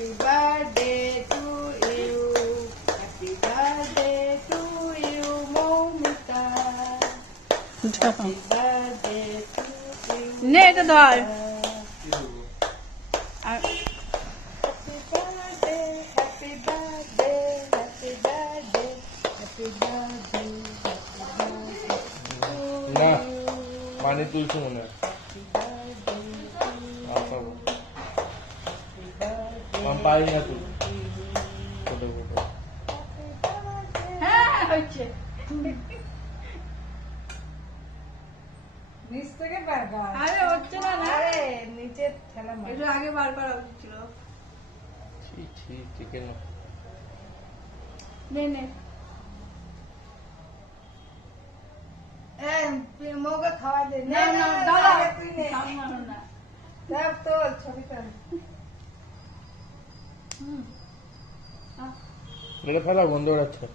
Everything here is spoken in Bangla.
Happy birthday to you. Happy birthday to you, Momita. Happy birthday to you. নে এটা ধর Happy birthday, happy birthday, happy birthday, happy birthday, happy না birthday to you. পানি তুলছো মনে হয় পারি না তুল ফটো ফটো হ্যাঁ হচ্ছে নিচ থেকে বার কর। আরে হচ্ছে না না আরে নিচে ঠেলা মার। একটু আগে বার করা উচিত ছিল ছি ছি চিকেন নে নে এই, মৌকে খাওয়া দে। না না না, দাদা আগে তুই নে। না দেখ তোর ছবি তোল। হুম এটা ফেলা বন্ধ রাখছে